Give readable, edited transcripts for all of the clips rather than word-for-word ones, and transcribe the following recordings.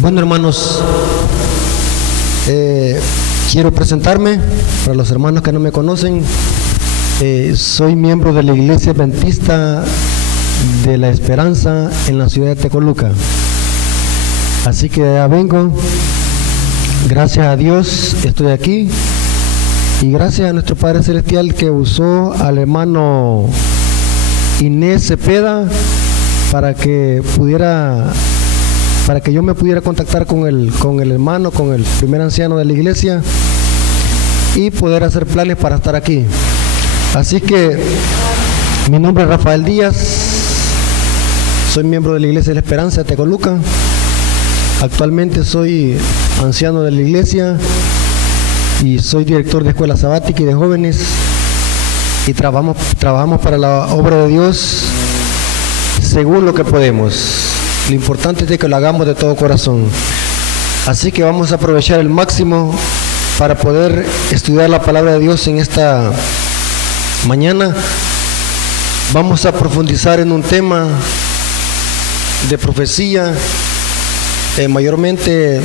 Bueno, hermanos, quiero presentarme para los hermanos que no me conocen. Soy miembro de la Iglesia Adventista de la Esperanza en la ciudad de Tecoluca. Así que ya vengo. Gracias a Dios estoy aquí. Y gracias a nuestro Padre Celestial que usó al hermano Inés Cepeda para que yo me pudiera contactar con el hermano, con el primer anciano de la iglesia y poder hacer planes para estar aquí. Así que mi nombre es Rafael Díaz, soy miembro de la Iglesia de la Esperanza de Tecoluca. Actualmente soy anciano de la iglesia y soy director de escuela sabática y de jóvenes, y trabajamos para la obra de Dios según lo que podemos. Lo importante es que lo hagamos de todo corazón. Así que vamos a aprovechar el máximo para poder estudiar la palabra de Dios en esta mañana. Vamos a profundizar en un tema de profecía. Mayormente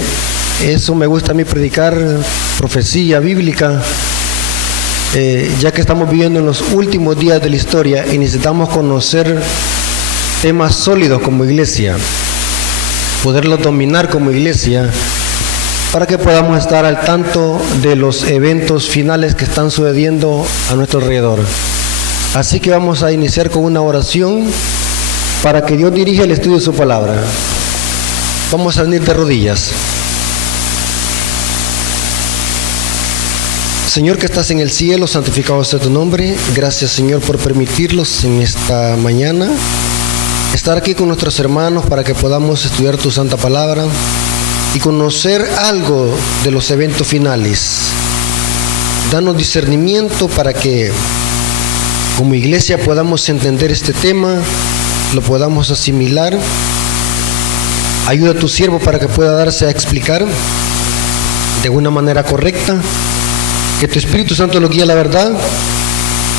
eso me gusta a mí predicar, profecía bíblica, ya que estamos viviendo en los últimos días de la historia y necesitamos conocer temas sólidos como iglesia, poderlos dominar como iglesia, para que podamos estar al tanto de los eventos finales que están sucediendo a nuestro alrededor. Así que vamos a iniciar con una oración para que Dios dirija el estudio de su palabra. Vamos a venir de rodillas. Señor que estás en el cielo, santificado sea tu nombre. Gracias, Señor, por permitirnos en esta mañana estar aquí con nuestros hermanos para que podamos estudiar tu santa palabra y conocer algo de los eventos finales. Danos discernimiento para que como iglesia podamos entender este tema, lo podamos asimilar. Ayuda a tu siervo para que pueda darse a explicar de una manera correcta. Que tu Espíritu Santo lo guíe a la verdad.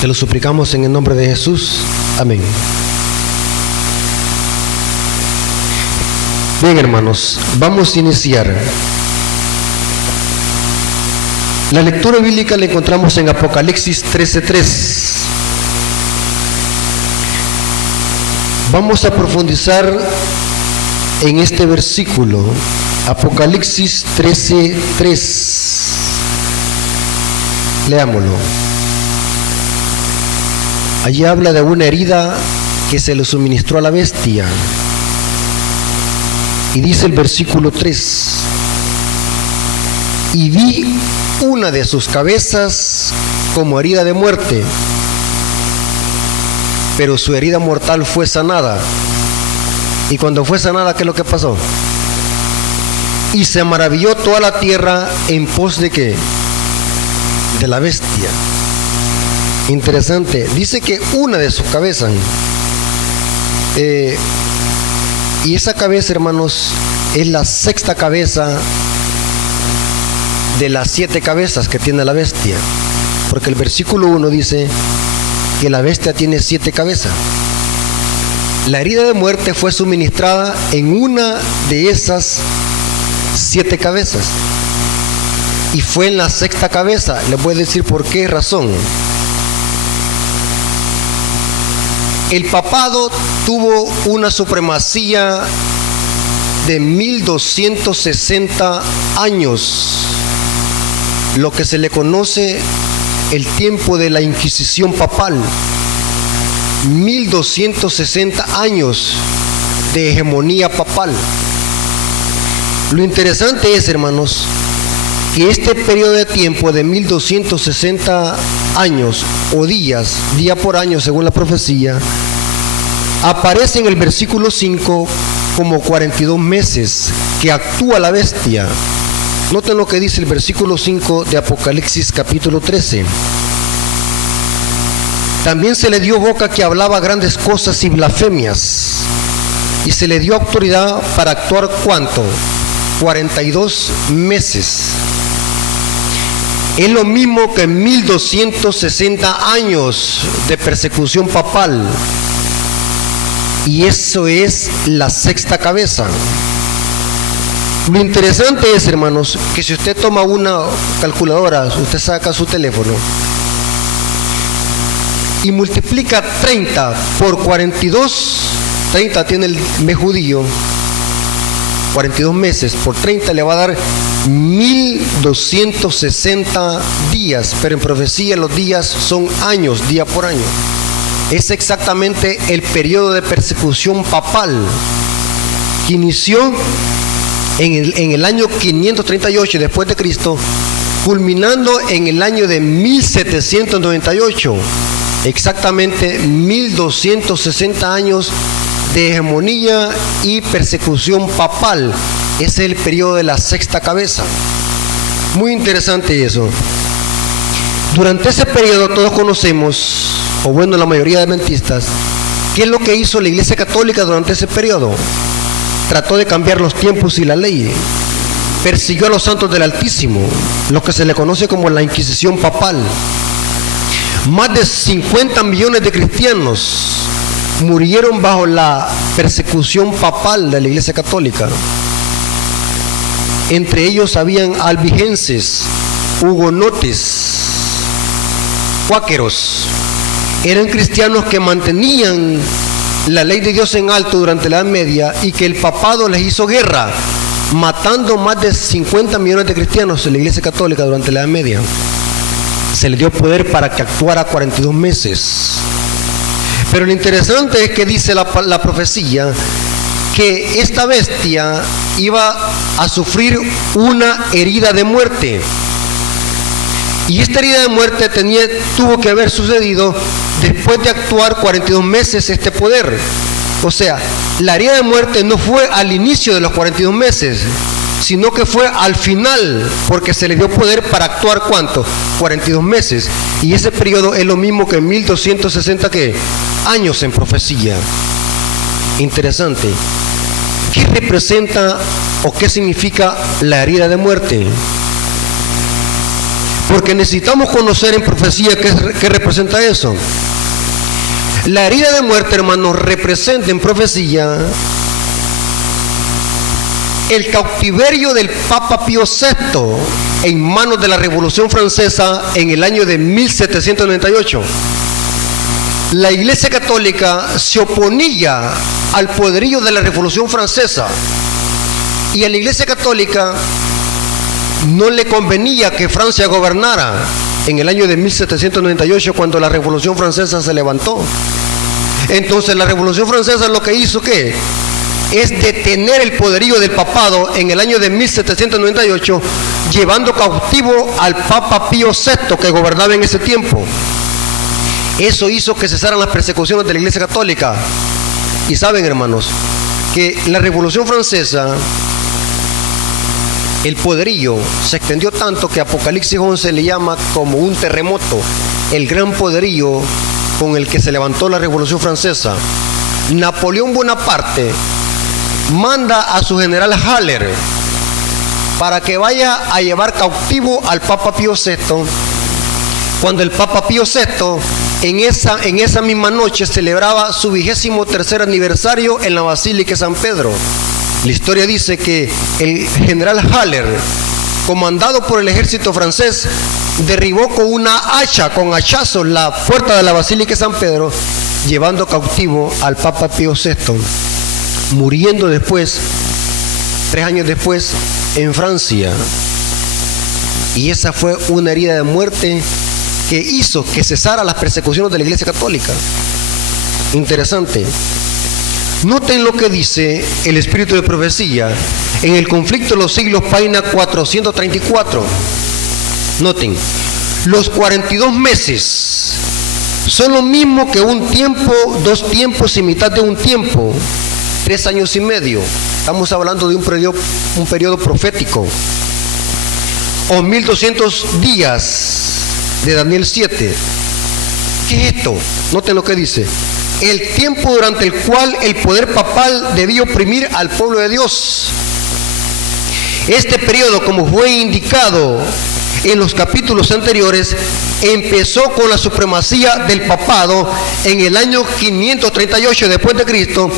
Te lo suplicamos en el nombre de Jesús. Amén. Bien, hermanos, vamos a iniciar. La lectura bíblica la encontramos en Apocalipsis 13:3. Vamos a profundizar en este versículo, Apocalipsis 13:3. Leámoslo. Allí habla de una herida que se le suministró a la bestia. Y dice el versículo 3: y vi una de sus cabezas como herida de muerte, pero su herida mortal fue sanada. Y cuando fue sanada, ¿qué es lo que pasó? Y se maravilló toda la tierra en pos de ¿qué? De la bestia. Interesante. Dice que una de sus cabezas. Y esa cabeza, hermanos, es la sexta cabeza de las 7 cabezas que tiene la bestia. Porque el versículo 1 dice que la bestia tiene 7 cabezas. La herida de muerte fue suministrada en una de esas 7 cabezas. Y fue en la sexta cabeza. Les voy a decir por qué razón. El papado tuvo una supremacía de 1260 años, lo que se le conoce el tiempo de la Inquisición papal. 1260 años de hegemonía papal. Lo interesante es, hermanos, que este periodo de tiempo de 1260 años o días, día por año según la profecía, aparece en el versículo 5 como 42 meses que actúa la bestia. Noten lo que dice el versículo 5 de Apocalipsis capítulo 13. También se le dio boca que hablaba grandes cosas y blasfemias, y se le dio autoridad para actuar ¿cuánto? 42 meses. Es lo mismo que 1260 años de persecución papal. Y eso es la sexta cabeza. Lo interesante es, hermanos, que si usted toma una calculadora, usted saca su teléfono y multiplica 30 por 42, 30 tiene el mes judío, 42 meses por 30 le va a dar 1260 días, pero en profecía los días son años, día por año. Es exactamente el periodo de persecución papal que inició en el año 538 después de Cristo, culminando en el año de 1798, exactamente 1260 años de hegemonía y persecución papal. Ese es el periodo de la sexta cabeza. Muy interesante eso. Durante ese periodo todos conocemos, o bueno, la mayoría de adventistas, ¿qué es lo que hizo la Iglesia Católica durante ese periodo? Trató de cambiar los tiempos y la ley. Persiguió a los santos del Altísimo, lo que se le conoce como la Inquisición papal. Más de 50 millones de cristianos murieron bajo la persecución papal de la Iglesia Católica. Entre ellos habían albigenses, hugonotes, cuáqueros. Eran cristianos que mantenían la ley de Dios en alto durante la Edad Media y que el papado les hizo guerra, matando más de 50 millones de cristianos en la Iglesia Católica durante la Edad Media. Se le dio poder para que actuara 42 meses. Pero lo interesante es que dice la profecía que esta bestia iba a sufrir una herida de muerte. Y esta herida de muerte tuvo que haber sucedido después de actuar 42 meses este poder. O sea, la herida de muerte no fue al inicio de los 42 meses, sino que fue al final, porque se le dio poder para actuar ¿cuánto? 42 meses. Y ese periodo es lo mismo que 1260 años en profecía. Interesante. ¿Qué representa o qué significa la herida de muerte? Porque necesitamos conocer en profecía qué representa eso. La herida de muerte, hermanos, representa en profecía el cautiverio del Papa Pío VI en manos de la Revolución Francesa en el año de 1798. La Iglesia Católica se oponía al poderío de la Revolución Francesa y a la Iglesia Católica no le convenía que Francia gobernara en el año de 1798 cuando la Revolución Francesa se levantó. Entonces la Revolución Francesa lo que hizo ¿qué? Es detener el poderío del papado en el año de 1798, llevando cautivo al Papa Pío VI que gobernaba en ese tiempo. Eso hizo que cesaran las persecuciones de la Iglesia Católica. Y saben, hermanos, que la Revolución Francesa, el poderío se extendió tanto que Apocalipsis 11 le llama como un terremoto, el gran poderío con el que se levantó la Revolución Francesa. Napoleón Bonaparte manda a su general Haller para que vaya a llevar cautivo al Papa Pío VI, cuando el Papa Pío VI en esa misma noche celebraba su 23º aniversario en la Basílica de San Pedro. La historia dice que el general Haller, comandado por el ejército francés, derribó con una hacha, con hachazos, la puerta de la Basílica de San Pedro, llevando cautivo al Papa Pío VI, muriendo después, 3 años después, en Francia. Y esa fue una herida de muerte que hizo que cesara las persecuciones de la Iglesia Católica. Interesante. Noten lo que dice el espíritu de profecía en el conflicto de los siglos, página 434. Noten, los 42 meses son lo mismo que un tiempo, 2 tiempos y mitad de un tiempo, 3 años y medio. Estamos hablando de un periodo profético. O 1200 días de Daniel 7. ¿Qué es esto? Noten lo que dice. El tiempo durante el cual el poder papal debía oprimir al pueblo de Dios. Este periodo, como fue indicado en los capítulos anteriores, empezó con la supremacía del papado en el año 538 después de Cristo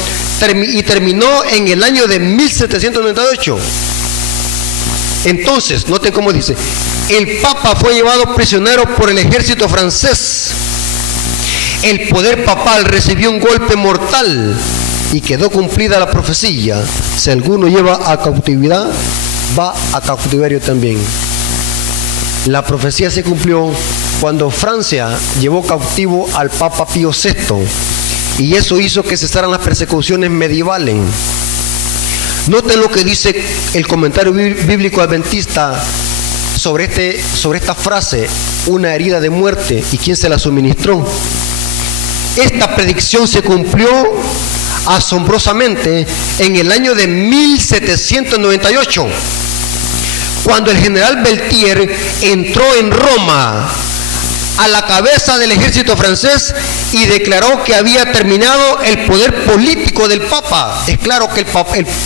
y terminó en el año de 1798. Entonces, noten cómo dice, el Papa fue llevado prisionero por el ejército francés. El poder papal recibió un golpe mortal y quedó cumplida la profecía. Si alguno lleva a cautividad, va a cautiverio también. La profecía se cumplió cuando Francia llevó cautivo al Papa Pío VI, y eso hizo que cesaran las persecuciones medievales. Noten lo que dice el comentario bíblico adventista sobre esta frase, una herida de muerte, y quién se la suministró. Esta predicción se cumplió asombrosamente en el año de 1798, cuando el general Beltier entró en Roma a la cabeza del ejército francés y declaró que había terminado el poder político del Papa. Es claro que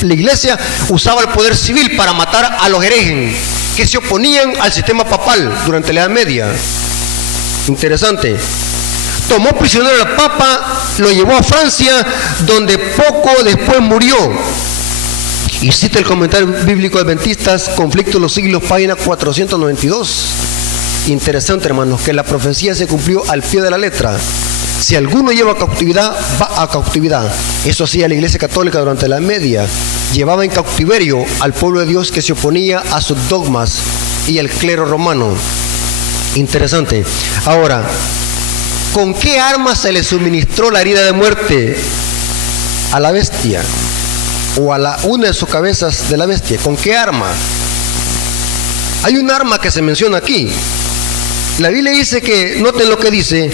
la Iglesia usaba el poder civil para matar a los herejes que se oponían al sistema papal durante la Edad Media. Interesante. Tomó prisionero al Papa, lo llevó a Francia, donde poco después murió. Y cita el comentario bíblico adventistas, Conflicto de los Siglos, página 492. Interesante, hermanos, que la profecía se cumplió al pie de la letra. Si alguno lleva cautividad, va a cautividad. Eso hacía la Iglesia Católica durante la Edad Media. Llevaba en cautiverio al pueblo de Dios que se oponía a sus dogmas y al clero romano. Interesante. Ahora, ¿con qué arma se le suministró la herida de muerte a la bestia? O a una de sus cabezas de la bestia. ¿Con qué arma? Hay un arma que se menciona aquí. La Biblia dice que, noten lo que dice,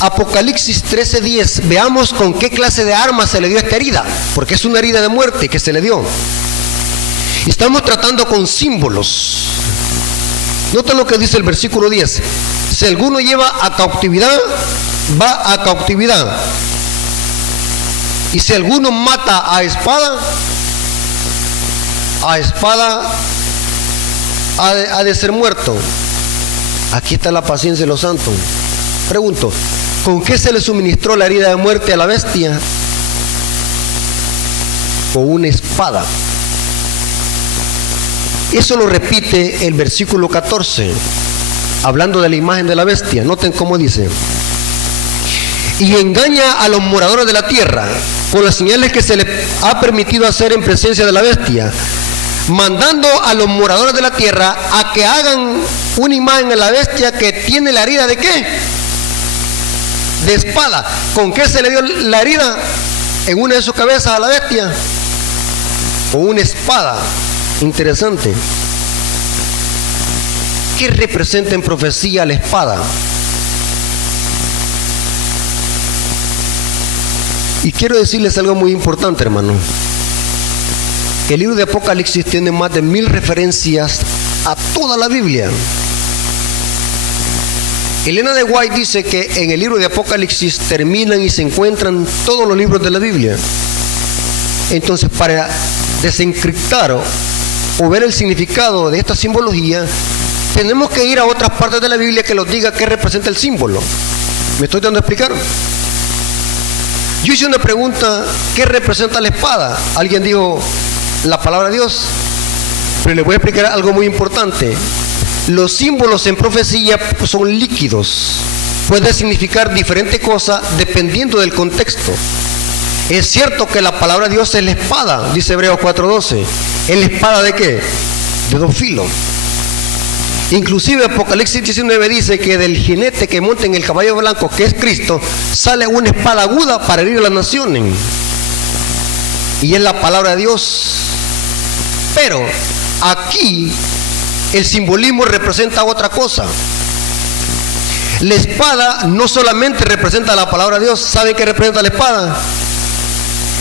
Apocalipsis 13:10, veamos con qué clase de arma se le dio esta herida, porque es una herida de muerte que se le dio. Y estamos tratando con símbolos. Noten lo que dice el versículo 10, si alguno lleva a cautividad, va a cautividad. Y si alguno mata a espada ha de ser muerto. Aquí está la paciencia de los santos. Pregunto, ¿con qué se le suministró la herida de muerte a la bestia? Con una espada. Eso lo repite el versículo 14, hablando de la imagen de la bestia. Noten cómo dice: y engaña a los moradores de la tierra con las señales que se le ha permitido hacer en presencia de la bestia, mandando a los moradores de la tierra a que hagan una imagen de la bestia que tiene la herida ¿de qué? De espada. ¿Con qué se le dio la herida en una de sus cabezas a la bestia? Con una espada. Interesante. ¿Qué representa en profecía la espada? Y quiero decirles algo muy importante, hermano. El libro de Apocalipsis tiene más de 1000 referencias a toda la Biblia. Elena de White dice que en el libro de Apocalipsis terminan y se encuentran todos los libros de la Biblia. Entonces, para desencriptar o ver el significado de esta simbología, tenemos que ir a otras partes de la Biblia que nos diga qué representa el símbolo. ¿Me estoy dando a explicar? Yo hice una pregunta: ¿qué representa la espada? Alguien dijo la palabra de Dios. Pero les voy a explicar algo muy importante. Los símbolos en profecía son líquidos. Puede significar diferentes cosas dependiendo del contexto. Es cierto que la palabra de Dios es la espada, dice Hebreos 4:12. ¿Es la espada de qué? De dos filos. Inclusive Apocalipsis 19 dice que del jinete que monta en el caballo blanco, que es Cristo, sale una espada aguda para herir a las naciones. Y es la palabra de Dios. Pero aquí el simbolismo representa otra cosa. La espada no solamente representa la palabra de Dios. ¿Saben qué representa la espada?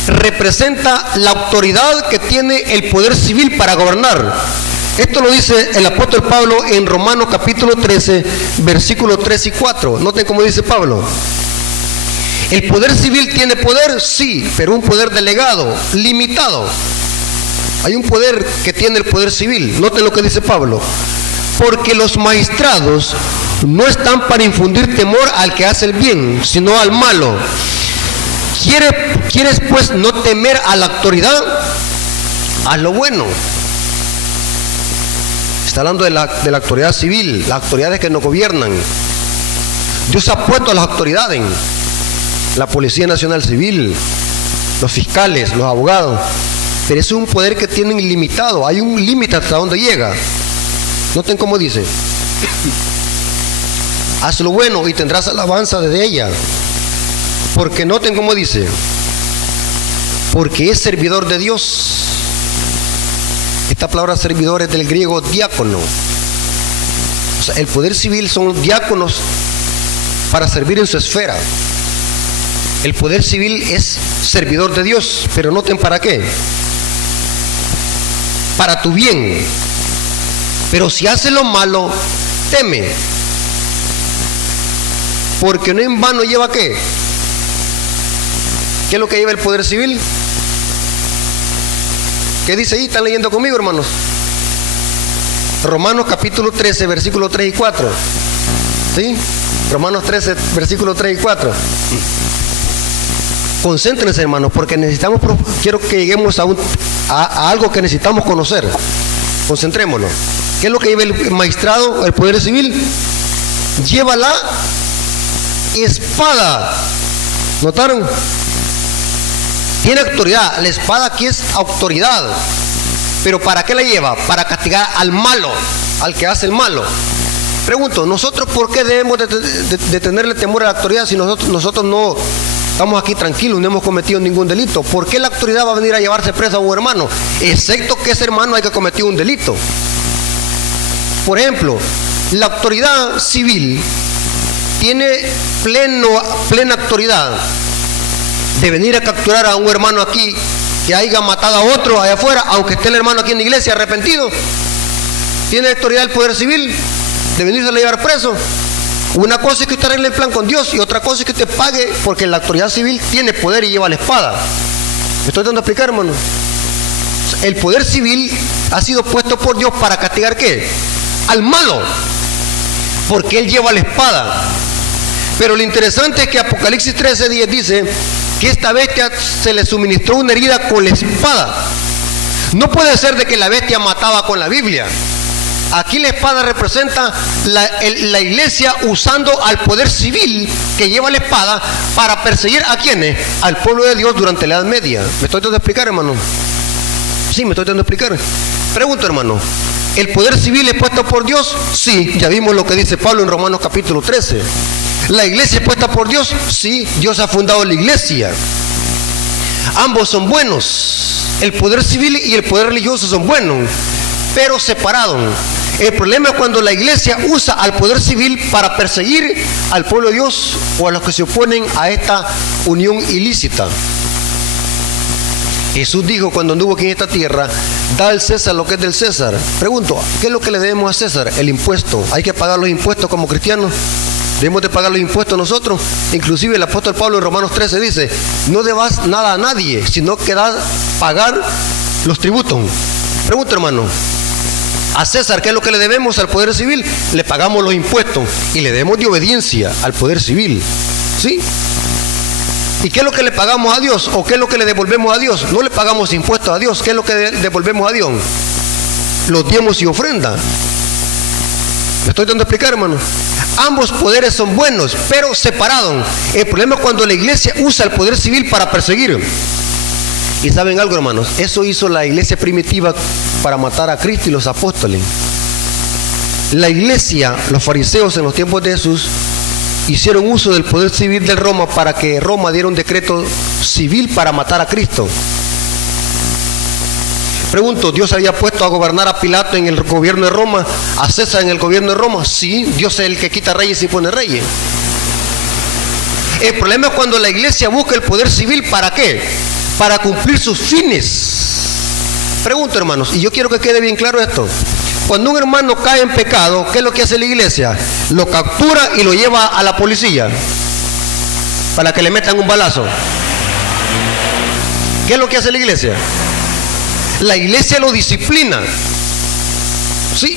Representa la autoridad que tiene el poder civil para gobernar. Esto lo dice el apóstol Pablo en Romanos capítulo 13, versículos 3 y 4. Noten cómo dice Pablo. ¿El poder civil tiene poder? Sí, pero un poder delegado, limitado. Hay un poder que tiene el poder civil. Noten lo que dice Pablo. Porque los magistrados no están para infundir temor al que hace el bien, sino al malo. ¿Quieres pues no temer a la autoridad? Haz lo bueno. Está hablando de la autoridad civil, las autoridades que nos gobiernan. Dios ha puesto a las autoridades, la Policía Nacional Civil, los fiscales, los abogados, pero eso es un poder que tienen ilimitado, hay un límite hasta donde llega. Noten cómo dice: haz lo bueno y tendrás alabanza desde ella. Porque noten cómo dice: porque es servidor de Dios. Esta palabra servidor es del griego diácono. O sea, el poder civil son diáconos para servir en su esfera. El poder civil es servidor de Dios, pero noten para qué: para tu bien. Pero si haces lo malo, teme, porque no en vano lleva ¿qué? ¿Qué es lo que lleva el poder civil? ¿Qué dice ahí? ¿Están leyendo conmigo, hermanos? Romanos capítulo 13, versículos 3 y 4. ¿Sí? Romanos 13, versículos 3 y 4. Concéntrense, hermanos, porque quiero que lleguemos a algo que necesitamos conocer. Concentrémonos. ¿Qué es lo que lleva el magistrado, el poder civil? Lleva la espada. ¿Notaron? Tiene autoridad. La espada aquí es autoridad. ¿Pero para qué la lleva? Para castigar al malo, al que hace el malo. Pregunto, ¿nosotros por qué debemos de tenerle temor a la autoridad si nosotros no estamos aquí tranquilos, no hemos cometido ningún delito? ¿Por qué la autoridad va a venir a llevarse preso a un hermano? Excepto que ese hermano haya cometido un delito. Por ejemplo, la autoridad civil tiene plena autoridad de venir a capturar a un hermano aquí que haya matado a otro allá afuera, aunque esté el hermano aquí en la iglesia arrepentido. Tiene autoridad el poder civil de venirse a llevar preso. Una cosa es que usted arregle el plan con Dios y otra cosa es que usted pague, porque la autoridad civil tiene poder y lleva la espada. ¿Me estoy dando a explicar, hermano? El poder civil ha sido puesto por Dios para castigar ¿qué? Al malo, porque él lleva la espada. Pero lo interesante es que Apocalipsis 13:10 dice que esta bestia se le suministró una herida con la espada. No puede ser de que la bestia mataba con la Biblia. Aquí la espada representa la iglesia usando al poder civil que lleva la espada para perseguir a quienes, al pueblo de Dios durante la Edad Media. ¿Me estoy tratando de explicar, hermano? Sí, me estoy tratando de explicar. Pregunto, hermano, ¿el poder civil es puesto por Dios? Sí, ya vimos lo que dice Pablo en Romanos capítulo 13. ¿La iglesia es puesta por Dios? Sí, Dios ha fundado la iglesia. Ambos son buenos. El poder civil y el poder religioso son buenos, pero separados. El problema es cuando la iglesia usa al poder civil para perseguir al pueblo de Dios o a los que se oponen a esta unión ilícita. Jesús dijo cuando anduvo aquí en esta tierra: da al César lo que es del César. Pregunto, ¿qué es lo que le debemos a César? El impuesto. ¿Hay que pagar los impuestos como cristianos? ¿Debemos de pagar los impuestos nosotros? Inclusive el apóstol Pablo en Romanos 13 dice: no debas nada a nadie, sino que pagar los tributos. Pregunto, hermano, a César, ¿qué es lo que le debemos al poder civil? Le pagamos los impuestos y le debemos de obediencia al poder civil. ¿Sí? ¿Y qué es lo que le pagamos a Dios? ¿O qué es lo que le devolvemos a Dios? No le pagamos impuestos a Dios. ¿Qué es lo que devolvemos a Dios? Los diezmos y ofrendas. ¿Me estoy dando a explicar, hermano? Ambos poderes son buenos, pero separados. El problema es cuando la iglesia usa el poder civil para perseguir. Y saben algo, hermanos, eso hizo la iglesia primitiva para matar a Cristo y los apóstoles. La iglesia, los fariseos en los tiempos de Jesús, hicieron uso del poder civil de Roma para que Roma diera un decreto civil para matar a Cristo. Pregunto, ¿Dios había puesto a gobernar a Pilato en el gobierno de Roma, a César en el gobierno de Roma? Sí, Dios es el que quita reyes y pone reyes. El problema es cuando la iglesia busca el poder civil, ¿para qué? Para cumplir sus fines. Pregunto, hermanos, y yo quiero que quede bien claro esto. Cuando un hermano cae en pecado, ¿qué es lo que hace la iglesia? Lo captura y lo lleva a la policía para que le metan un balazo. ¿Qué es lo que hace la iglesia? La iglesia lo disciplina. ¿Sí?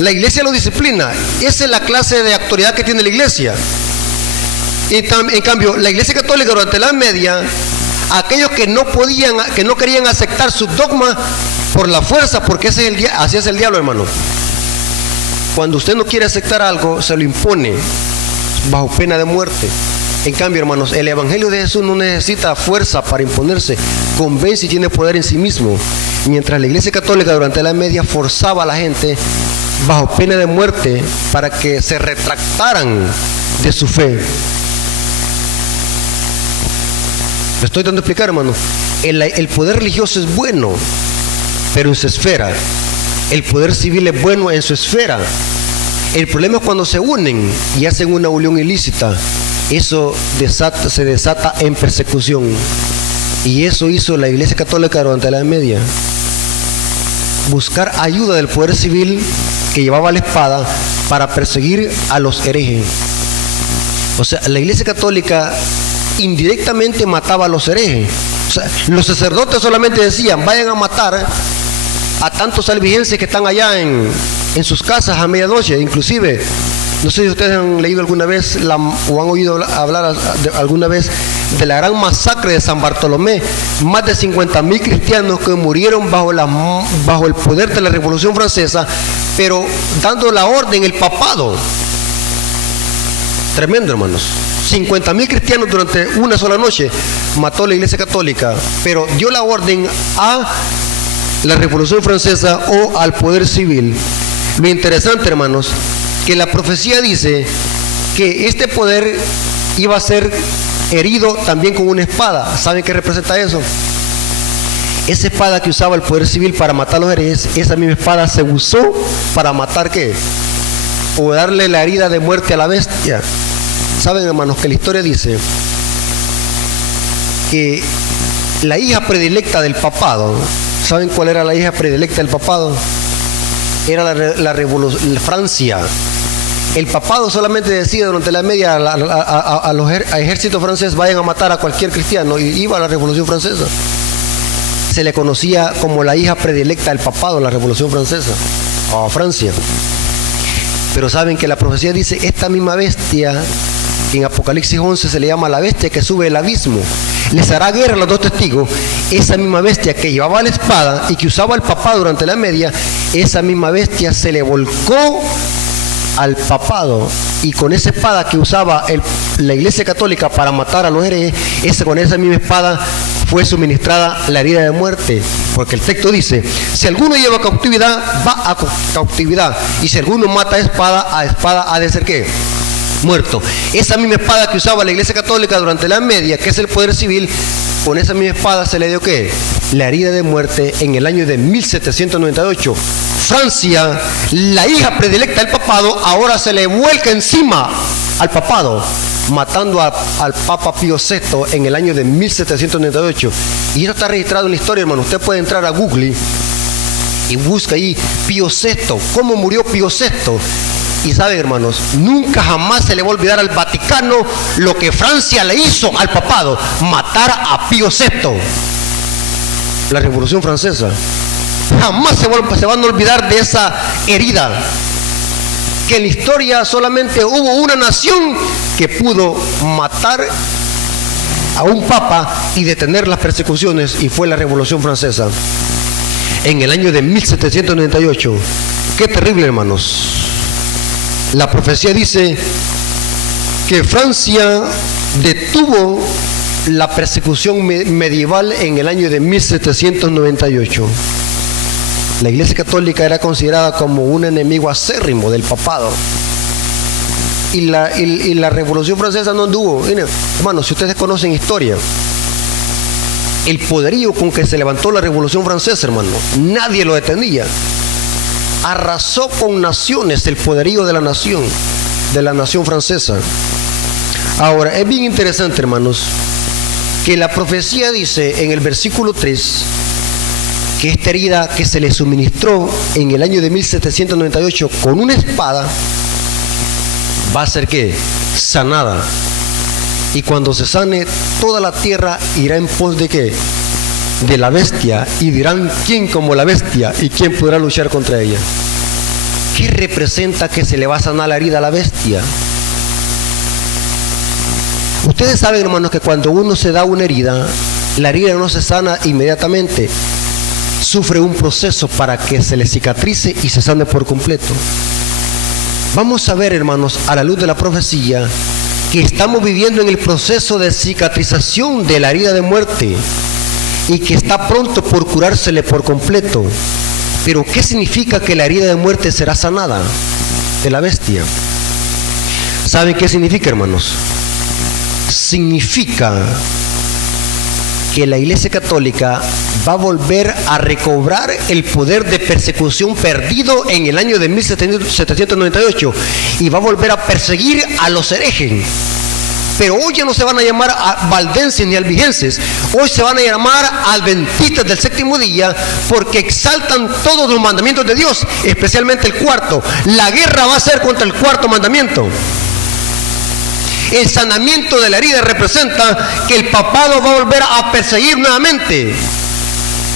La iglesia lo disciplina. Esa es la clase de autoridad que tiene la iglesia. En cambio, la iglesia católica durante la Edad Media aquellos que no podían, que no querían aceptar sus dogmas por la fuerza, porque ese es así es el diablo, hermano. Cuando usted no quiere aceptar algo, se lo impone bajo pena de muerte. En cambio, hermanos, el Evangelio de Jesús no necesita fuerza para imponerse, convence y tiene poder en sí mismo. Mientras la Iglesia Católica durante la Edad Media forzaba a la gente bajo pena de muerte para que se retractaran de su fe. ¿Me estoy dando a explicar, hermano? El poder religioso es bueno, pero en su esfera. El poder civil es bueno en su esfera. El problema es cuando se unen y hacen una unión ilícita. Eso se desata en persecución. Y eso hizo la Iglesia Católica durante la Edad Media. Buscar ayuda del poder civil que llevaba la espada para perseguir a los herejes. O sea, la Iglesia Católica indirectamente mataba a los herejes. O sea, los sacerdotes solamente decían, vayan a matar a tantos albigenses que están allá en sus casas a medianoche. Inclusive, no sé si ustedes han leído alguna vez o han oído hablar alguna vez de la gran masacre de San Bartolomé. Más de 50.000 cristianos que murieron bajo el poder de la Revolución Francesa, pero dando la orden el papado. Tremendo, hermanos. 50.000 cristianos durante una sola noche mató la Iglesia Católica, pero dio la orden a la Revolución Francesa o al poder civil. Lo interesante, hermanos, que la profecía dice que este poder iba a ser herido también con una espada. ¿Saben qué representa eso? Esa espada que usaba el poder civil para matar a los herejes, esa misma espada se usó para matar ¿qué? O darle la herida de muerte a la bestia. Saben, hermanos, que la historia dice que la hija predilecta del papado, ¿saben cuál era la hija predilecta del papado? Era la revolución, Francia. El papado solamente decía durante la media a los ejércitos franceses, vayan a matar a cualquier cristiano, y iba a la Revolución Francesa. Se le conocía como la hija predilecta del papado, la Revolución Francesa, a Francia. Pero saben que la profecía dice, esta misma bestia, que en Apocalipsis 11 se le llama la bestia que sube el abismo, les hará guerra a los dos testigos. Esa misma bestia que llevaba la espada y que usaba el papado durante la media, esa misma bestia se le volcó al papado, y con esa espada que usaba la Iglesia Católica para matar a los herejes, con esa misma espada fue suministrada la herida de muerte, porque el texto dice, si alguno lleva cautividad, va a cautividad, y si alguno mata a espada ha de ser ¿qué? Muerto. Esa misma espada que usaba la Iglesia Católica durante la media, que es el poder civil, con esa misma espada se le dio ¿qué? La herida de muerte en el año de 1798. Francia, la hija predilecta del papado, ahora se le vuelca encima al papado, matando al Papa Pío VI en el año de 1798. Y eso está registrado en la historia, hermano. Usted puede entrar a Google y busca ahí Pío VI, cómo murió Pío VI. Y saben, hermanos, nunca jamás se le va a olvidar al Vaticano lo que Francia le hizo al papado, matar a Pío VI. La Revolución Francesa. Jamás se van a olvidar de esa herida. Que en la historia solamente hubo una nación que pudo matar a un papa y detener las persecuciones, y fue la Revolución Francesa en el año de 1798. Qué terrible, hermanos. La profecía dice que Francia detuvo la persecución medieval en el año de 1798. La Iglesia Católica era considerada como un enemigo acérrimo del papado. Y la Revolución Francesa no anduvo. Miren, hermanos, si ustedes conocen historia, el poderío con que se levantó la Revolución Francesa, hermano, nadie lo detenía. Arrasó con naciones el poderío de la nación francesa. Ahora, es bien interesante, hermanos, que la profecía dice en el versículo 3 que esta herida que se le suministró en el año de 1798 con una espada va a ser ¿qué? Sanada. Y cuando se sane, toda la tierra irá en pos de ¿qué? De la bestia, y dirán, ¿quién como la bestia? ¿Y quién podrá luchar contra ella? ¿Qué representa que se le va a sanar la herida a la bestia? Ustedes saben, hermanos, que cuando uno se da una herida, la herida no se sana inmediatamente, sufre un proceso para que se le cicatrice y se sane por completo. Vamos a ver, hermanos, a la luz de la profecía, que estamos viviendo en el proceso de cicatrización de la herida de muerte y que está pronto por curársele por completo. Pero ¿qué significa que la herida de muerte será sanada de la bestia? ¿Saben qué significa, hermanos? Significa que la Iglesia Católica va a volver a recobrar el poder de persecución perdido en el año de 1798 y va a volver a perseguir a los herejes. Pero hoy ya no se van a llamar a valdenses ni albigenses, hoy se van a llamar adventistas del séptimo día, porque exaltan todos los mandamientos de Dios, especialmente el cuarto. La guerra va a ser contra el cuarto mandamiento. El sanamiento de la herida representa que el papado va a volver a perseguir nuevamente.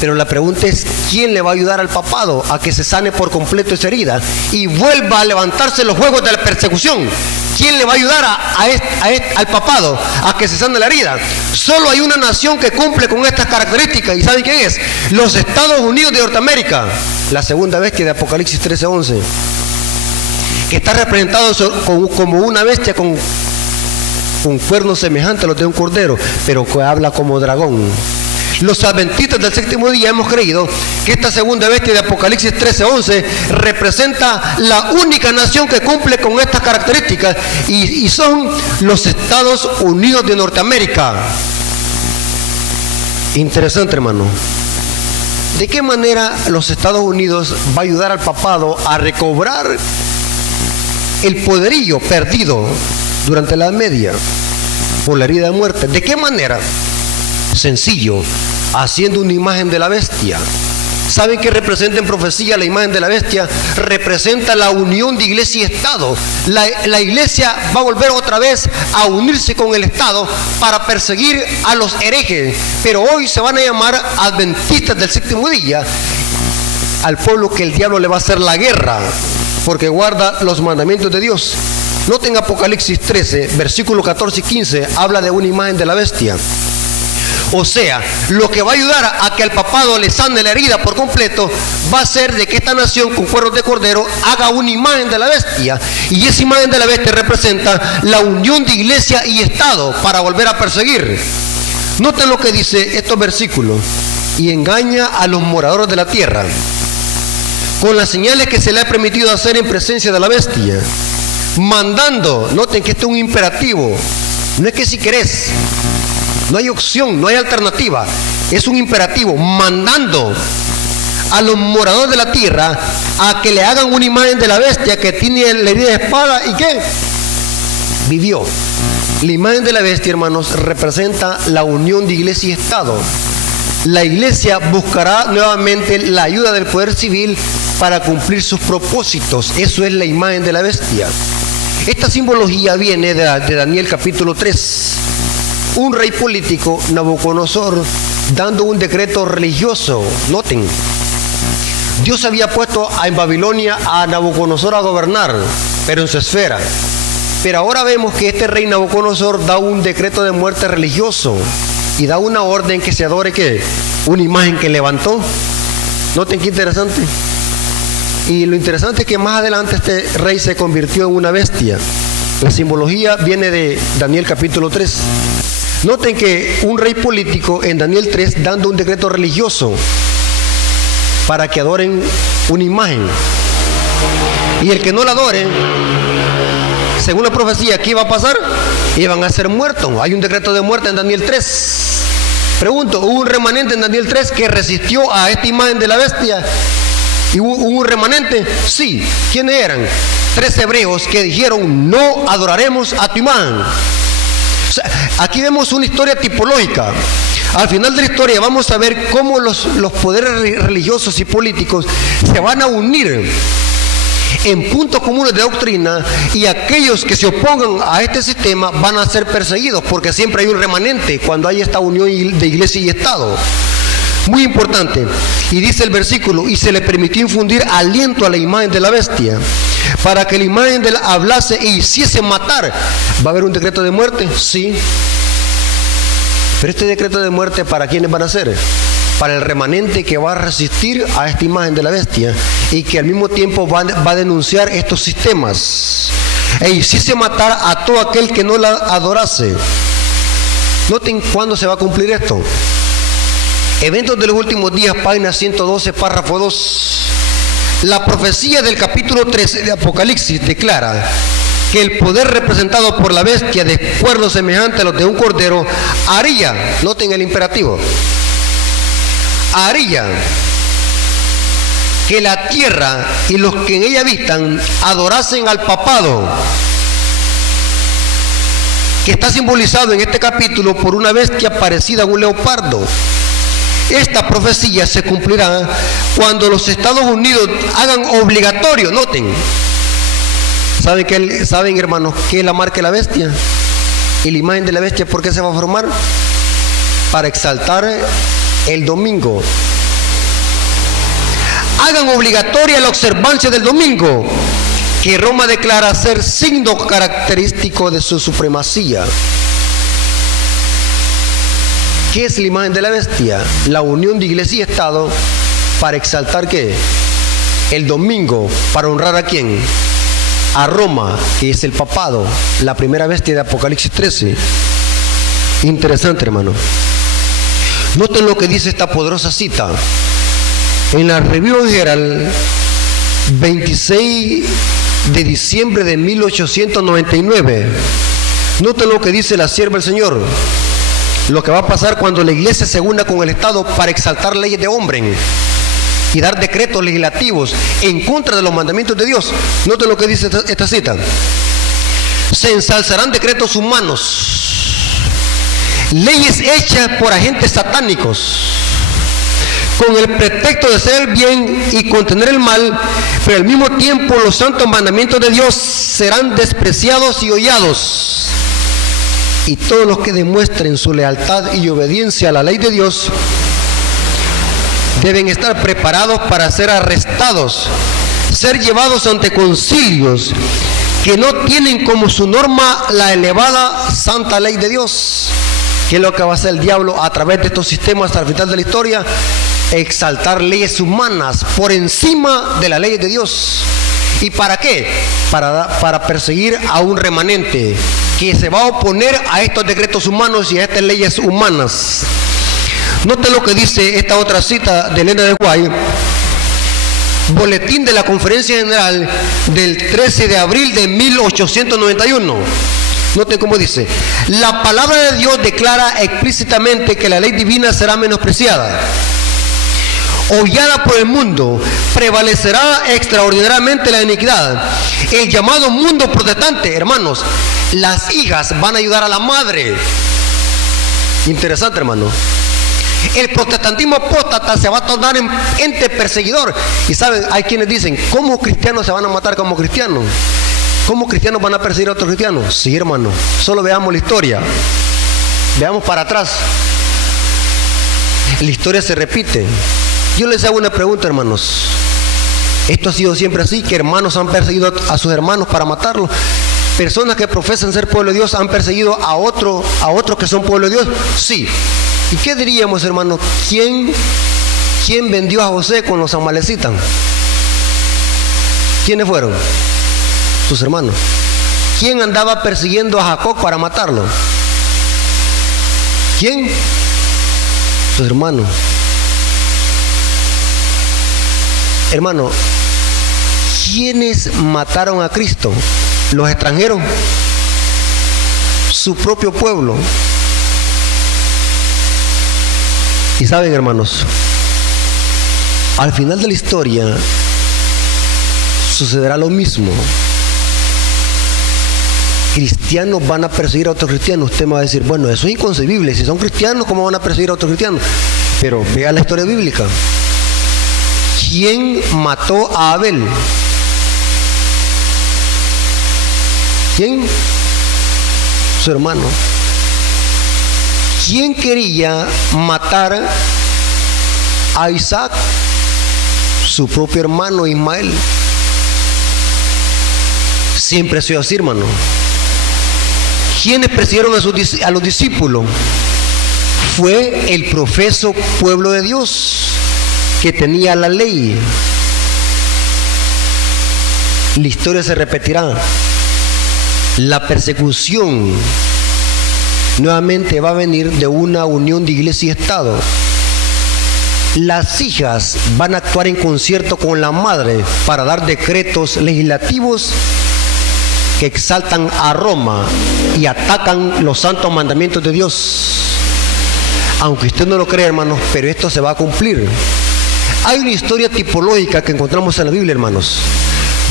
Pero la pregunta es, ¿quién le va a ayudar al papado a que se sane por completo esa herida y vuelva a levantarse los juegos de la persecución? ¿Quién le va a ayudar al papado a que se sane la herida? Solo hay una nación que cumple con estas características. ¿Y saben quién es? Los Estados Unidos de Norteamérica. La segunda bestia de Apocalipsis 13:11, que está representado como una bestia con cuernos semejantes a los de un cordero, pero que habla como dragón. Los adventistas del séptimo día hemos creído que esta segunda bestia de Apocalipsis 13:11 representa la única nación que cumple con estas características, y son los Estados Unidos de Norteamérica. Interesante, hermano. ¿De qué manera los Estados Unidos va a ayudar al papado a recobrar el poderío perdido durante la Edad Media por la herida de muerte? ¿De qué manera? Sencillo, haciendo una imagen de la bestia. ¿Saben qué representa en profecía la imagen de la bestia? Representa la unión de iglesia y Estado. La iglesia va a volver otra vez a unirse con el Estado para perseguir a los herejes, pero hoy se van a llamar adventistas del séptimo día, al pueblo que el diablo le va a hacer la guerra porque guarda los mandamientos de Dios. Noten Apocalipsis 13, versículos 14 y 15, habla de una imagen de la bestia. O sea, lo que va a ayudar a que al papado le sane la herida por completo va a ser de que esta nación con cuernos de cordero haga una imagen de la bestia, y esa imagen de la bestia representa la unión de iglesia y Estado para volver a perseguir. Noten lo que dice estos versículos: y engaña a los moradores de la tierra con las señales que se le ha permitido hacer en presencia de la bestia, mandando. Noten que esto es un imperativo, no es que si querés, no hay opción, no hay alternativa, es un imperativo, mandando a los moradores de la tierra a que le hagan una imagen de la bestia que tiene la herida de espada y que vivió. La imagen de la bestia, hermanos, representa la unión de iglesia y Estado. La iglesia buscará nuevamente la ayuda del poder civil para cumplir sus propósitos. Eso es la imagen de la bestia. Esta simbología viene de Daniel capítulo 3. Un rey político, Nabucodonosor, dando un decreto religioso. Noten, Dios había puesto en Babilonia a Nabucodonosor a gobernar, pero en su esfera. Pero ahora vemos que este rey Nabucodonosor da un decreto de muerte religioso y da una orden que se adore, ¿qué? Una imagen que levantó. Noten qué interesante. Y lo interesante es que más adelante este rey se convirtió en una bestia. La simbología viene de Daniel capítulo 3. Noten que un rey político en Daniel 3 dando un decreto religioso para que adoren una imagen. Y el que no la adore, según la profecía, ¿qué iba a pasar? Iban a ser muertos. Hay un decreto de muerte en Daniel 3. Pregunto, ¿hubo un remanente en Daniel 3 que resistió a esta imagen de la bestia? ¿Y hubo un remanente? Sí. ¿Quiénes eran? 3 hebreos que dijeron: no adoraremos a tu imagen. O sea, aquí vemos una historia tipológica. Al final de la historia vamos a ver cómo los poderes religiosos y políticos se van a unir en puntos comunes de doctrina, y aquellos que se opongan a este sistema van a ser perseguidos, porque siempre hay un remanente cuando hay esta unión de iglesia y Estado. Muy importante. Y dice el versículo: y se le permitió infundir aliento a la imagen de la bestia, para que la imagen de la hablase e hiciese matar. ¿Va a haber un decreto de muerte? Sí. Pero este decreto de muerte, ¿para quiénes van a ser? Para el remanente que va a resistir a esta imagen de la bestia y que al mismo tiempo va a denunciar estos sistemas. E hiciese matar a todo aquel que no la adorase. Noten cuándo se va a cumplir esto. Eventos de los últimos días, página 112, párrafo 2. La profecía del capítulo 13 de Apocalipsis declara que el poder representado por la bestia de cuerno semejante a los de un cordero haría, noten el imperativo, haría que la tierra y los que en ella habitan adorasen al papado, que está simbolizado en este capítulo por una bestia parecida a un leopardo. Esta profecía se cumplirá cuando los Estados Unidos hagan obligatorio, noten, ¿saben hermanos qué es la marca de la bestia? Y la imagen de la bestia, ¿por qué se va a formar? Para exaltar el domingo. Hagan obligatoria la observancia del domingo, que Roma declara ser signo característico de su supremacía. ¿Qué es la imagen de la bestia? La unión de iglesia y Estado para exaltar ¿qué? El domingo, para honrar ¿a quién? A Roma, que es el papado, la primera bestia de Apocalipsis 13. Interesante, hermano. Noten lo que dice esta poderosa cita. En la Review Herald, 26 de diciembre de 1899. Noten lo que dice la sierva del Señor. Lo que va a pasar cuando la iglesia se una con el Estado para exaltar leyes de hombre y dar decretos legislativos en contra de los mandamientos de Dios. Noten lo que dice esta cita. Se ensalzarán decretos humanos, leyes hechas por agentes satánicos, con el pretexto de hacer el bien y contener el mal, pero al mismo tiempo los santos mandamientos de Dios serán despreciados y hollados. Y todos los que demuestren su lealtad y obediencia a la ley de Dios deben estar preparados para ser arrestados, ser llevados ante concilios que no tienen como su norma la elevada santa ley de Dios. ¿Qué es lo que va a hacer el diablo a través de estos sistemas hasta el final de la historia? Exaltar leyes humanas por encima de la ley de Dios. ¿Y para qué? Para perseguir a un remanente que se va a oponer a estos decretos humanos y a estas leyes humanas. Note lo que dice esta otra cita de Elena de White, boletín de la Conferencia General del 13 de abril de 1891. Note cómo dice: la palabra de Dios declara explícitamente que la ley divina será menospreciada, hollada por el mundo, prevalecerá extraordinariamente la iniquidad. El llamado mundo protestante, hermanos, las hijas van a ayudar a la madre. Interesante, hermano. El protestantismo apóstata se va a tornar en ente perseguidor. Y saben, hay quienes dicen, ¿cómo cristianos se van a matar como cristianos? ¿Cómo cristianos van a perseguir a otros cristianos? Sí, hermano, solo veamos la historia. Veamos para atrás. La historia se repite. Yo les hago una pregunta, hermanos. ¿Esto ha sido siempre así? ¿Que hermanos han perseguido a sus hermanos para matarlos? ¿Personas que profesan ser pueblo de Dios han perseguido a otros que son pueblo de Dios? Sí. ¿Y qué diríamos, hermanos? ¿Quién vendió a José con los amalecitas? ¿Quiénes fueron? Sus hermanos. ¿Quién andaba persiguiendo a Jacob para matarlo? ¿Quién? Sus hermanos. Hermano, ¿quiénes mataron a Cristo? Los extranjeros, su propio pueblo. Y saben, hermanos, al final de la historia sucederá lo mismo. Cristianos van a perseguir a otros cristianos. Usted me va a decir, bueno, eso es inconcebible. Si son cristianos, ¿cómo van a perseguir a otros cristianos? Pero vea la historia bíblica. ¿Quién mató a Abel? ¿Quién? Su hermano. ¿Quién quería matar a Isaac? Su propio hermano Ismael. Siempre ha sido así, hermano. ¿Quiénes persiguieron a los discípulos? fue el profeso pueblo de Dios que tenía la ley. La historia se repetirá. La persecución nuevamente va a venir de una unión de iglesia y Estado. Las hijas van a actuar en concierto con la madre para dar decretos legislativos que exaltan a Roma y atacan los santos mandamientos de Dios. Aunque usted no lo crea, hermanos, pero esto se va a cumplir. Hay una historia tipológica que encontramos en la Biblia, hermanos.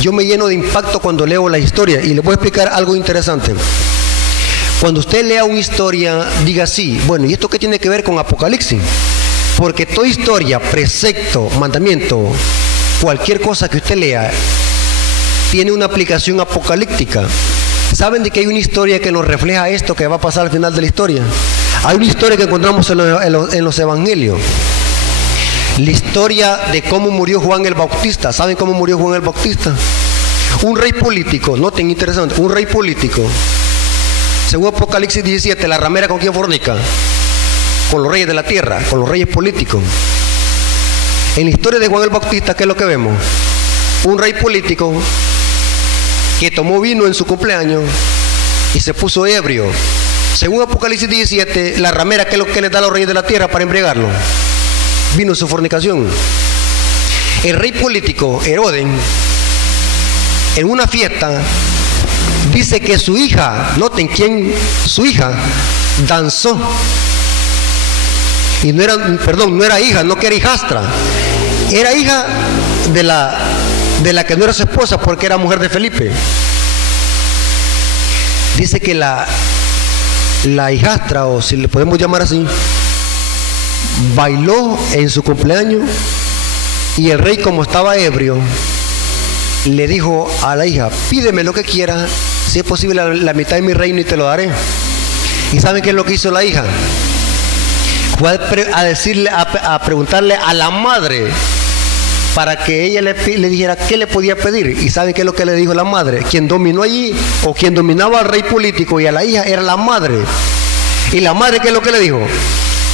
Yo me lleno de impacto cuando leo la historia y les voy a explicar algo interesante. Cuando usted lea una historia, diga sí, bueno, ¿y esto qué tiene que ver con Apocalipsis? Porque toda historia, precepto, mandamiento, cualquier cosa que usted lea, tiene una aplicación apocalíptica. ¿Saben de que hay una historia que nos refleja esto que va a pasar al final de la historia? Hay una historia que encontramos en los evangelios. La historia de cómo murió Juan el Bautista. ¿Saben cómo murió Juan el Bautista? Un rey político, noten, interesante, un rey político. Según Apocalipsis 17, la ramera ¿con quién fornica? Con los reyes de la tierra, con los reyes políticos. En la historia de Juan el Bautista, ¿qué es lo que vemos? Un rey político que tomó vino en su cumpleaños y se puso ebrio. Según Apocalipsis 17, la ramera, ¿qué es lo que le da a los reyes de la tierra para embriagarlo? Vino en su fornicación. El rey político, Herodes, en una fiesta, dice que su hija, noten quién, su hija, danzó. Y no era hija, no que era hijastra. Era hija de la que no era su esposa porque era mujer de Felipe. Dice que la hijastra, o si le podemos llamar así, bailó en su cumpleaños y el rey, como estaba ebrio, le dijo a la hija: pídeme lo que quieras, si es posible la mitad de mi reino y te lo daré. ¿Y saben qué es lo que hizo la hija? Fue a preguntarle a la madre para que ella le dijera qué le podía pedir. ¿Y saben qué es lo que le dijo la madre? Quien dominó allí, o quien dominaba al rey político y a la hija, era la madre. ¿Y la madre qué es lo que le dijo?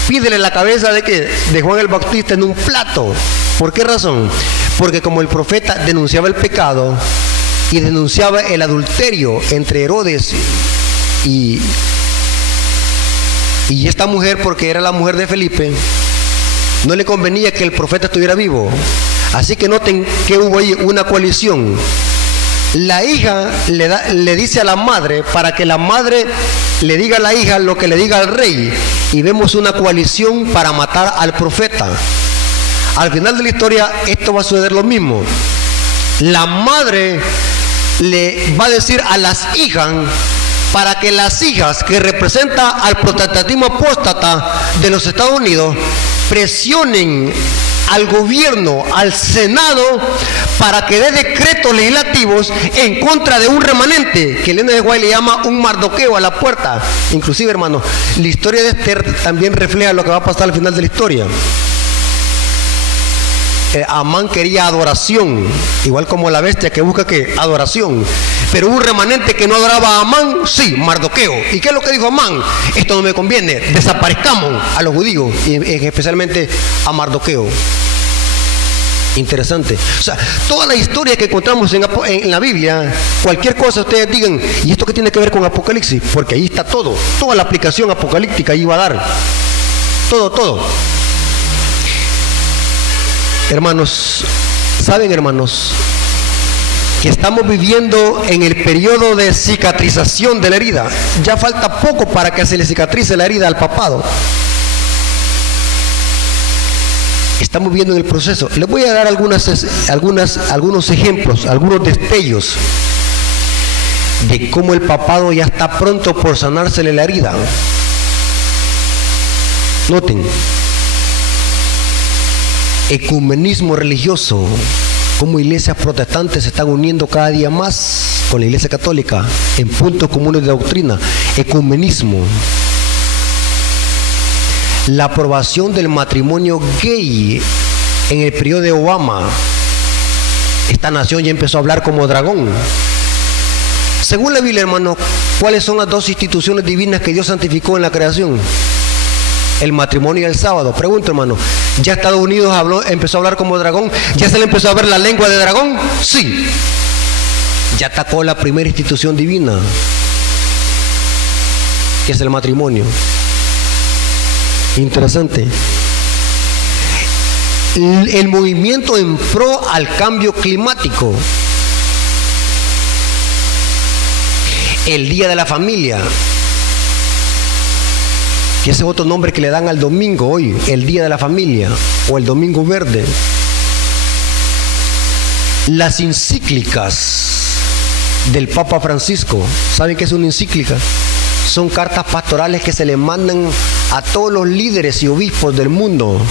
Pídele la cabeza de Juan el Bautista en un plato. ¿Por qué razón? Porque como el profeta denunciaba el pecado y denunciaba el adulterio entre Herodes y esta mujer, porque era la mujer de Felipe, no le convenía que el profeta estuviera vivo. Así que noten que hubo ahí una coalición. La hija le dice a la madre para que la madre le diga a la hija lo que le diga al rey, y vemos una coalición para matar al profeta. Al final de la historia esto va a suceder lo mismo. La madre le va a decir a las hijas, para que las hijas, que representa al protestantismo apóstata de los Estados Unidos, presionen al gobierno, al Senado, para que dé decretos legislativos en contra de un remanente, que Elena de White le llama un mardoqueo a la puerta. Inclusive, hermanos, la historia de Esther también refleja lo que va a pasar al final de la historia. Amán quería adoración, igual como la bestia que busca adoración, pero un remanente que no adoraba a Amán, sí, Mardoqueo. ¿Y qué es lo que dijo Amán? Esto no me conviene, desaparezcamos a los judíos, y especialmente a Mardoqueo. Interesante. O sea, toda la historia que encontramos en la Biblia, cualquier cosa ustedes digan, ¿y esto qué tiene que ver con Apocalipsis? Porque ahí está todo, toda la aplicación apocalíptica ahí va a dar, todo. Hermanos, ¿saben, hermanos, que estamos viviendo en el periodo de cicatrización de la herida? Ya falta poco para que se le cicatrice la herida al papado. Estamos viendo en el proceso. Les voy a dar algunos ejemplos, algunos destellos de cómo el papado ya está pronto por sanársele la herida. Noten. Ecumenismo religioso, como iglesias protestantes se están uniendo cada día más con la iglesia católica en puntos comunes de doctrina. Ecumenismo. La aprobación del matrimonio gay en el periodo de Obama. Esta nación ya empezó a hablar como dragón. Según la Biblia, hermano, ¿cuáles son las dos instituciones divinas que Dios santificó en la creación? el matrimonio del sábado. Pregunto, hermano, ¿ya Estados Unidos empezó a hablar como dragón? ¿Ya se le empezó a ver la lengua de dragón? Sí. Ya atacó la primera institución divina, que es el matrimonio. Interesante. El movimiento en pro al cambio climático. El Día de la Familia, que ese es otro nombre que le dan al domingo hoy, el Día de la Familia o el Domingo Verde. Las encíclicas del Papa Francisco. ¿Saben qué es una encíclica? Son cartas pastorales que se le mandan a todos los líderes y obispos del mundo,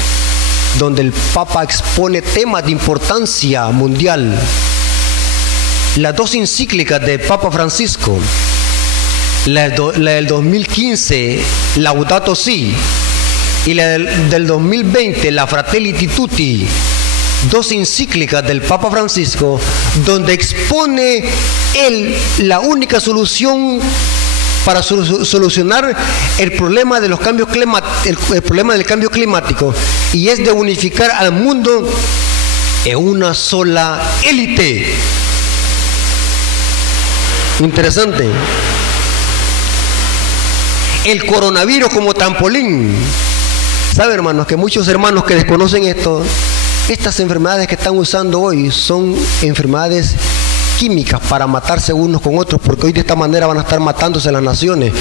donde el Papa expone temas de importancia mundial. Las dos encíclicas del Papa Francisco, la del 2015, Laudato Si, y la del 2020, la Fratelli Tutti, dos encíclicas del Papa Francisco, donde expone la única solución para solucionar el problema de los cambios el problema del cambio climático, y es de unificar al mundo en una sola élite. Interesante. El coronavirus como trampolín. ¿Saben, hermanos, que muchos hermanos que desconocen esto, estas enfermedades que están usando hoy son enfermedades químicas para matarse unos con otros, porque hoy de esta manera van a estar matándose las naciones?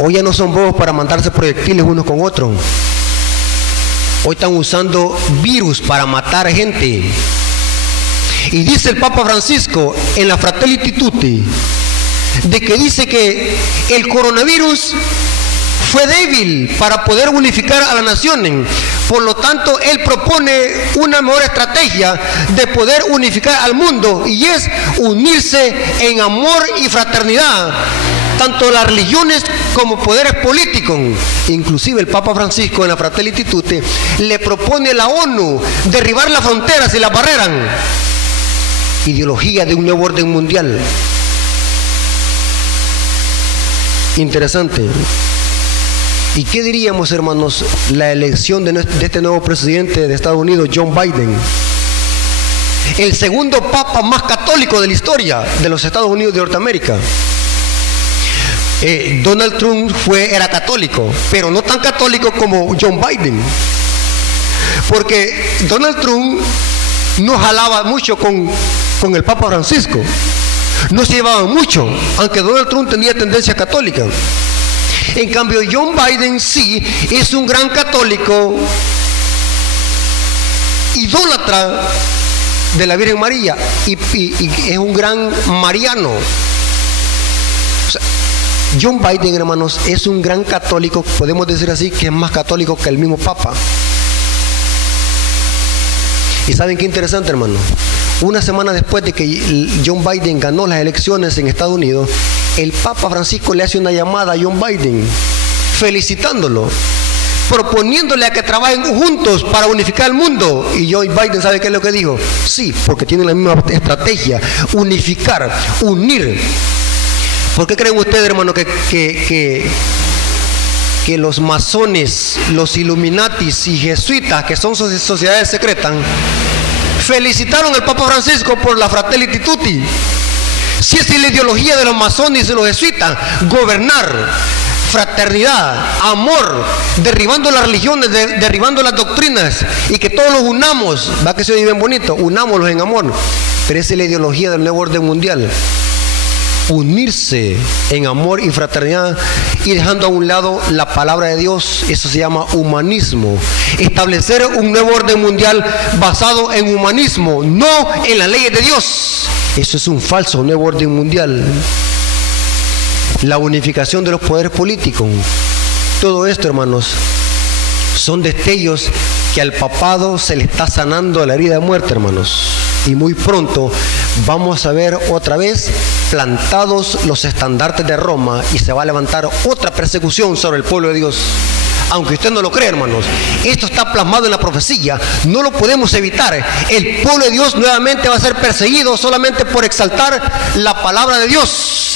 Hoy ya no son bobos para mandarse proyectiles unos con otros. Hoy están usando virus para matar gente. Y dice el Papa Francisco en la Fratelli Tutti, de que dice que el coronavirus fue débil para poder unificar a las naciones. Por lo tanto, él propone una mejor estrategia de poder unificar al mundo, y es unirse en amor y fraternidad, tanto las religiones como poderes políticos. Inclusive el Papa Francisco en la Fratelli Tutti le propone a la ONU derribar las fronteras y las barreras. Ideología de un nuevo orden mundial. Interesante. ¿Y qué diríamos, hermanos, la elección de este nuevo presidente de Estados Unidos, John Biden? El segundo papa más católico de la historia de los Estados Unidos de Norteamérica. Donald Trump era católico, pero no tan católico como John Biden. Porque Donald Trump no jalaba mucho con el Papa Francisco. No se llevaban mucho, aunque Donald Trump tenía tendencia católica. En cambio, John Biden sí es un gran católico, idólatra de la Virgen María, y es un gran mariano. O sea, John Biden, hermanos, es un gran católico, podemos decir así, que es más católico que el mismo Papa. Y ¿saben qué interesante, hermano? Una semana después de que John Biden ganó las elecciones en Estados Unidos, el Papa Francisco le hace una llamada a John Biden, felicitándolo, proponiéndole a que trabajen juntos para unificar el mundo. Y John Biden, ¿sabe qué es lo que dijo? Sí, porque tienen la misma estrategia: unificar, unir. ¿Por qué creen ustedes, hermano, que los masones, los Illuminatis y jesuitas, que son sociedades secretas, felicitaron al Papa Francisco por la Fratelli Tutti? Si es la ideología de los masones y de los jesuitas, gobernar, fraternidad, amor, derribando las religiones, derribando las doctrinas, y que todos los unamos, va que se oye bien bonito, unámoslos en amor. Pero esa es la ideología del nuevo orden mundial: unirse en amor y fraternidad, y dejando a un lado la palabra de Dios. Eso se llama humanismo. Establecer un nuevo orden mundial basado en humanismo, no en las leyes de Dios. Eso es un falso nuevo orden mundial. La unificación de los poderes políticos. Todo esto, hermanos, son destellos que al papado se le está sanando la herida de muerte, hermanos. Y muy pronto vamos a ver otra vez plantados los estandartes de Roma, y se va a levantar otra persecución sobre el pueblo de Dios. Aunque usted no lo cree, hermanos, esto está plasmado en la profecía, no lo podemos evitar. El pueblo de Dios nuevamente va a ser perseguido solamente por exaltar la palabra de Dios.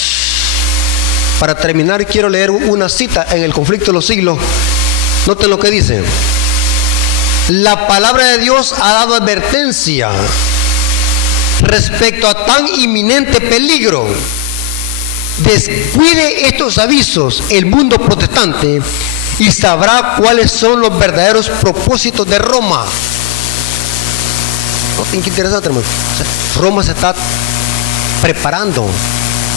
Para terminar, quiero leer una cita en el Conflicto de los Siglos, Noten lo que dice. La palabra de Dios ha dado advertencia respecto a tan inminente peligro. Descuide estos avisos el mundo protestante y sabrá cuáles son los verdaderos propósitos de Roma. Noten qué interesante, hermano. Roma se está preparando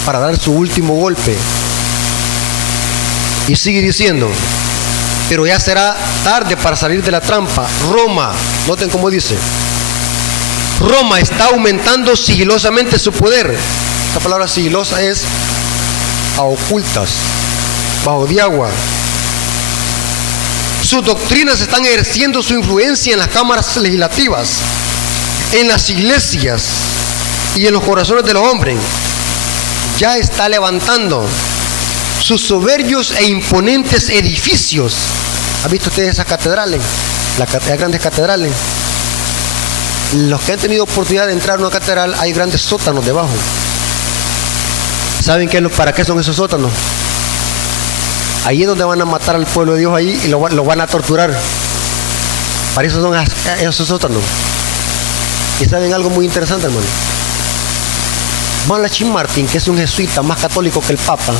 para dar su último golpe. Y sigue diciendo, pero ya será tarde para salir de la trampa. Roma, noten cómo dice, Roma está aumentando sigilosamente su poder. Esta palabra sigilosa es a ocultas, bajo de agua. Sus doctrinas están ejerciendo su influencia en las cámaras legislativas, en las iglesias y en los corazones de los hombres. Ya está levantando sus soberbios e imponentes edificios. ¿Han visto ustedes esas catedrales? Las grandes catedrales. Los que han tenido oportunidad de entrar a una catedral, hay grandes sótanos debajo. ¿Saben para qué son esos sótanos? Ahí es donde van a matar al pueblo de Dios ahí y lo van a torturar. Para eso son esos sótanos. Y saben algo muy interesante, hermano. Malachi Martin, que es un jesuita más católico que el Papa,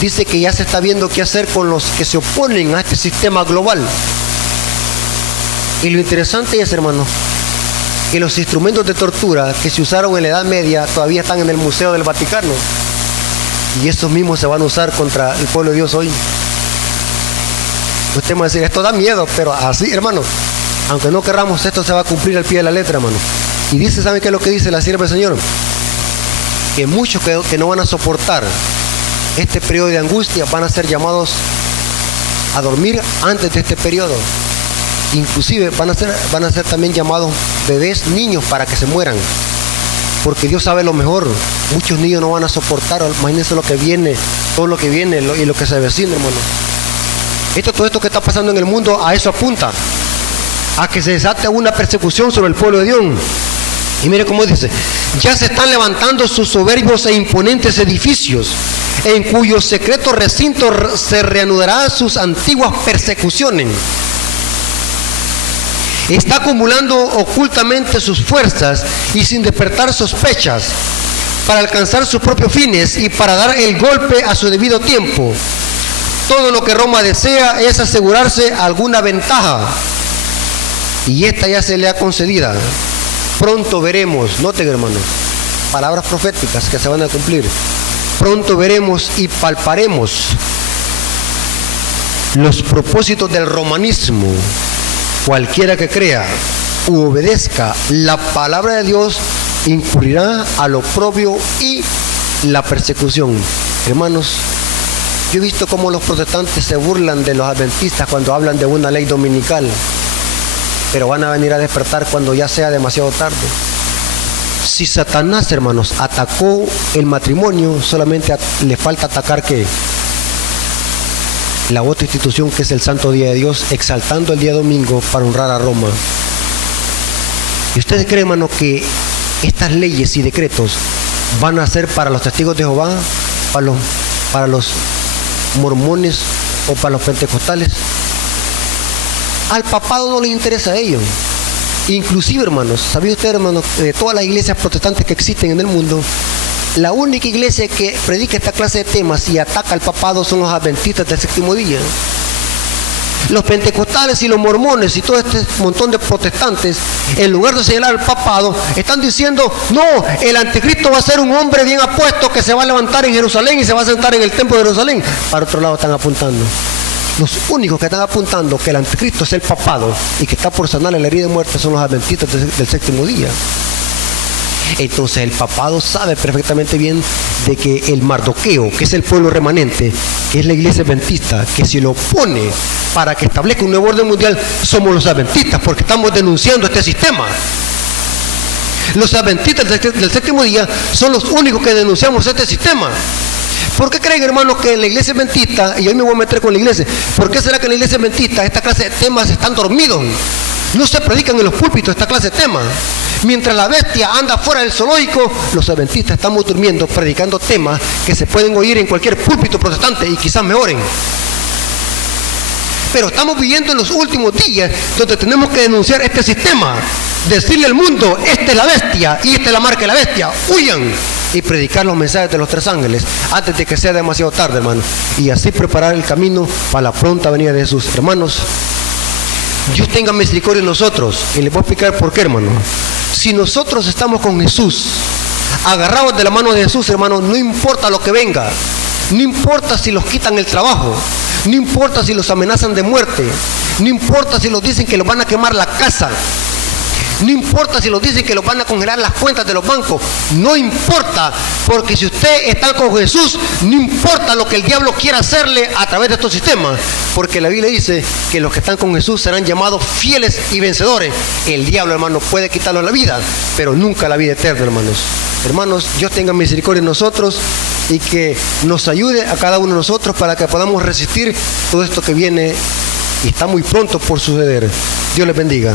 dice que ya se está viendo qué hacer con los que se oponen a este sistema global. Y lo interesante es, hermano, que los instrumentos de tortura que se usaron en la Edad Media todavía están en el Museo del Vaticano. Y esos mismos se van a usar contra el pueblo de Dios hoy. Usted me va a decir, esto da miedo, pero así, hermano, aunque no querramos, esto se va a cumplir al pie de la letra, hermano. Y dice, ¿saben qué es lo que dice la sierva del Señor? Que muchos que no van a soportar este periodo de angustia van a ser llamados a dormir antes de este periodo. Inclusive van a ser también llamados bebés, niños, para que se mueran. Porque Dios sabe lo mejor. Muchos niños no van a soportar. Imagínense lo que viene, todo lo que viene y lo que se avecina, hermano. Todo esto que está pasando en el mundo, a eso apunta. A que se desate una persecución sobre el pueblo de Dios. Y mire cómo dice, ya se están levantando sus soberbios e imponentes edificios, en cuyos secretos recintos se reanudarán sus antiguas persecuciones. Está acumulando ocultamente sus fuerzas y sin despertar sospechas, para alcanzar sus propios fines y para dar el golpe a su debido tiempo. Todo lo que Roma desea es asegurarse alguna ventaja, y esta ya se le ha concedida. Pronto veremos, noten, hermanos, palabras proféticas que se van a cumplir. Pronto veremos y palparemos los propósitos del romanismo. Cualquiera que crea u obedezca la palabra de Dios incurrirá al oprobio y la persecución. Hermanos, yo he visto cómo los protestantes se burlan de los adventistas cuando hablan de una ley dominical, pero van a venir a despertar cuando ya sea demasiado tarde. Si Satanás, hermanos, atacó el matrimonio, solamente le falta atacar ¿qué? La otra institución, que es el Santo Día de Dios, exaltando el día domingo para honrar a Roma. ¿Y ustedes creen, hermano, que estas leyes y decretos van a ser para los testigos de Jehová, para los mormones o para los pentecostales? Al papado no les interesa a ellos. Inclusive, hermanos, ¿sabía usted, hermanos, de todas las iglesias protestantes que existen en el mundo, la única iglesia que predica esta clase de temas y ataca al papado son los adventistas del séptimo día? Los pentecostales y los mormones y todo este montón de protestantes, en lugar de señalar al papado, están diciendo, no, el anticristo va a ser un hombre bien apuesto que se va a levantar en Jerusalén y se va a sentar en el templo de Jerusalén. Para otro lado están apuntando. Los únicos que están apuntando que el anticristo es el papado y que está por sanarle la herida de muerte son los adventistas del séptimo día. Entonces el papado sabe perfectamente bien de que el Mardoqueo, que es el pueblo remanente, que es la iglesia adventista, que si lo opone para que establezca un nuevo orden mundial, somos los adventistas, porque estamos denunciando este sistema. Los adventistas del séptimo día son los únicos que denunciamos este sistema. ¿Por qué creen, hermanos, que en la iglesia adventista, y hoy me voy a meter con la iglesia, por qué será que en la iglesia adventista esta clase de temas están dormidos? No se predican en los púlpitos esta clase de temas. Mientras la bestia anda fuera del zoológico, los adventistas estamos durmiendo, predicando temas que se pueden oír en cualquier púlpito protestante y quizás me oren. Pero estamos viviendo en los últimos días donde tenemos que denunciar este sistema, decirle al mundo, esta es la bestia y esta es la marca de la bestia, huyan, y predicar los mensajes de los tres ángeles antes de que sea demasiado tarde, hermano, y así preparar el camino para la pronta venida de Jesús. Hermanos, Dios tenga misericordia de nosotros, y les voy a explicar por qué, hermano. Si nosotros estamos con Jesús, agarrados de la mano de Jesús, hermano, no importa lo que venga, no importa si los quitan el trabajo, no importa si los amenazan de muerte, no importa si los dicen que los van a quemar la casa, no importa si los dicen que los van a congelar las cuentas de los bancos, no importa, porque si usted está con Jesús, no importa lo que el diablo quiera hacerle a través de estos sistemas, porque la Biblia dice que los que están con Jesús serán llamados fieles y vencedores. El diablo, hermano, puede quitarnos la vida, pero nunca la vida eterna, hermanos. Hermanos, Dios tenga misericordia de nosotros y que nos ayude a cada uno de nosotros para que podamos resistir todo esto que viene y está muy pronto por suceder. Dios les bendiga.